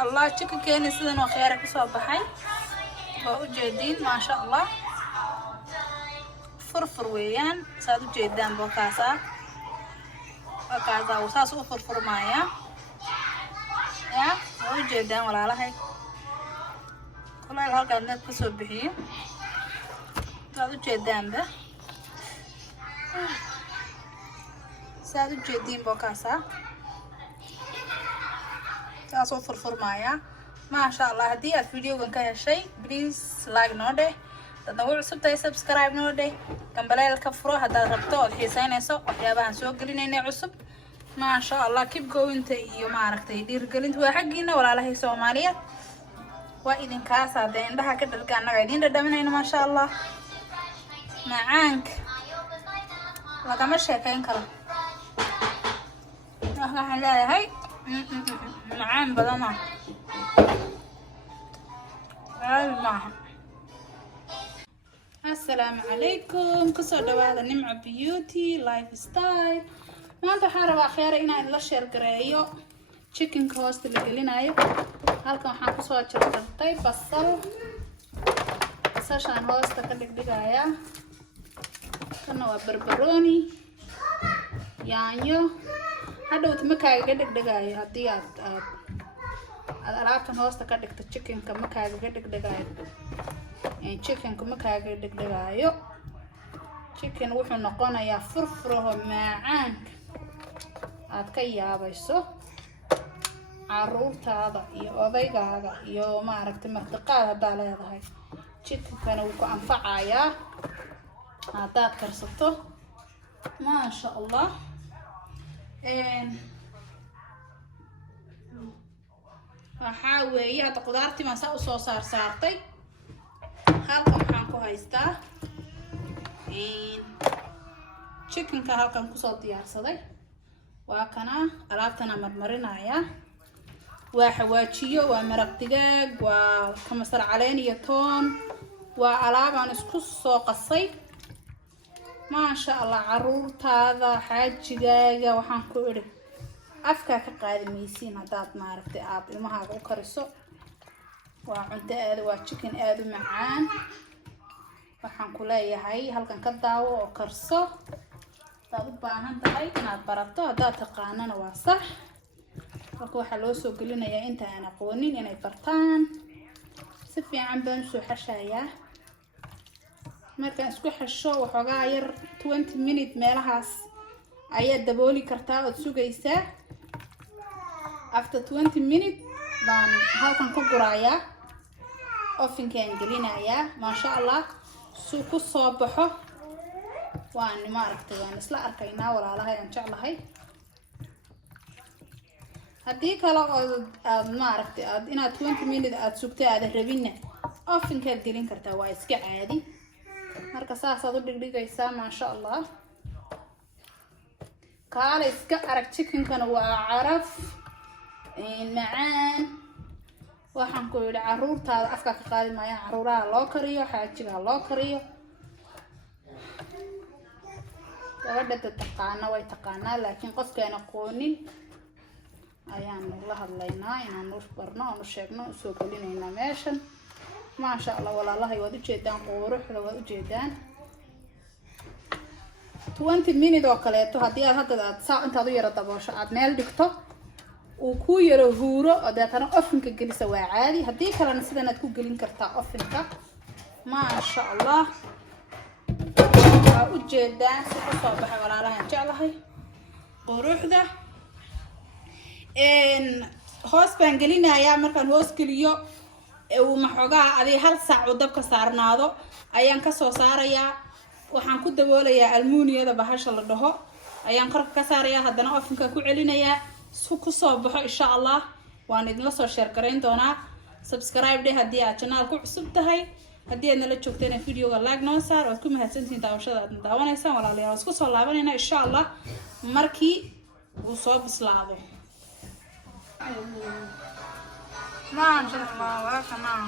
شاء الله chicken كان سيدنا وخيرك صباحي وجديد ما شاء الله فرفر ويان سادو جيدان بوكاسا وكاسا وساسو فرفر مايا يا وجدان ولا لهي كل هالك عندنا كسب بحي سادو جيدان به سادو جيدين بوكاسا ساسو فرفر مايا ما شاء الله هدي الفيديو كان كه شيء بليز لايك نوده تدور عصب تاي سبسكرايب نوده كان بلاي الكفرو هذا ربطه الحسين يسوع وحيابها سوق قلنا عصب ما شاء الله keep going تي يوم عرفتي دير قلنت وحقنا ولا له سومالية وإذن كاس هذا عندها كده كان قاعدين ردمنا ما شاء الله معانك لا تمشي كين كلا لا هاي معان بدنا السلام عليكم كسر دواء نمع بيوتي لايف ستايل ما أنت حارة خير إن الله شير قريو chicken كوست اللي قلنا أيو هالكم حاكو سوا شرطي بصل عشان هوست كدك دقايا كنا بربروني يانيو هذا وتمكاي كدك دقايا هدي alaabtan hoosta ka dhigta chickenka markaaga ka dhigdhigaayo chickenka markaaga dhigdhigaayo chicken wuxuu noqonayaa furfuraho macaanka aad ka yaabayso caruurtaada iyo odaygaaga iyo maaragtay martiqaad hadaa leedahay chickenkana wuu ku anfacayaa haddaad karsato maasha allah waxaa weeye hadda qudaartii baan saa usoo saartay halkan waxaan ku haystaa chickenka halkan kusoo diyaarsaday waa kana alaabtana marmarinayaa waa xawaajiyo waa maraq digaag waa kamasar caleen iyo toon waa alaabaan isku soo qasay maasha allah caruurtaada xaajigaaga waxaan ku idhi afka ka qaadimaysiin hadaad maaragtay aad ilmahaaga u kariso waa cunto aad waa chicken aad u macaan waxaan ku leeyahay halkan ka daawo oo karso hadaad u baahan tahay inaad barato hadaad taqaanana waa sax marka waxaa loo soo gelinayaa inta aan aqoonin inay bartaan si fiican baan soo xashayaa markaan isku xasho waxoogaa yar 20 minutes meelahaas ayaa dabooli kartaa oo sugaysaa after 20 minutes baan halkan ku gurayaa ovenkaan gelinayaa ma sha Allah suu ku soo baxo waan maaragtay waan isla arkaynaa walaalahay aan jeclahay haddii kale oo aad maaragtay aad inaad 20 minutes aad sugtay aad rabinna ovenkaan gelin kartaa waa iska caadi marka saas aad u dhigdhigaysaa ma sha Allah kaale iska arag chickenkana waa caraf macaan waxaan ku yiri caruurtaada afka ka qaadi maayaan caruuraha loo kariyo xaajiga loo kariyo gabadha taqaana way taqaanaa laakiin qofkaan aqoonin ayaan la hadlaynaa inaan noo barno oo sheegno soo gelinaynaa meeshan ma sha Allah walaalahay waad u jeedaan quruxda waad u jeedaan 20 minutes oo kaleeto haddii aad hadda saa intaad u yara daboosho aad meel dhigto uu ku yara huuro oo deetana ovenka gelisa waa caadi haddii kalena sidan aad ku gelin kartaa ovenka ma sha Allah waa u jeedaan si ku soo baxay walaalahan jeclahay quruxda hoos baan gelinayaa markaan hoos geliyo uu maxoogaa adii hal saac oo dabka saarnaado ayaan ka soo saarayaa waxaan ku daboolayaa almuuniyada bahasha la dhaho ayaan korka ka saarayaa haddana ovenka ku celinayaa si ku soo baxo insha Allah waan idinla soo share gareyn doonaa subscribe dheh haddii aad channelka cusub tahay haddii aad nala joogteen videoga like noo saar waad ku mahadsantihiin daawashada aad daawanaysaan walaalayaal isku soo laabanayna insha Allah markii uu soo bislaado ما شاء الله وكمان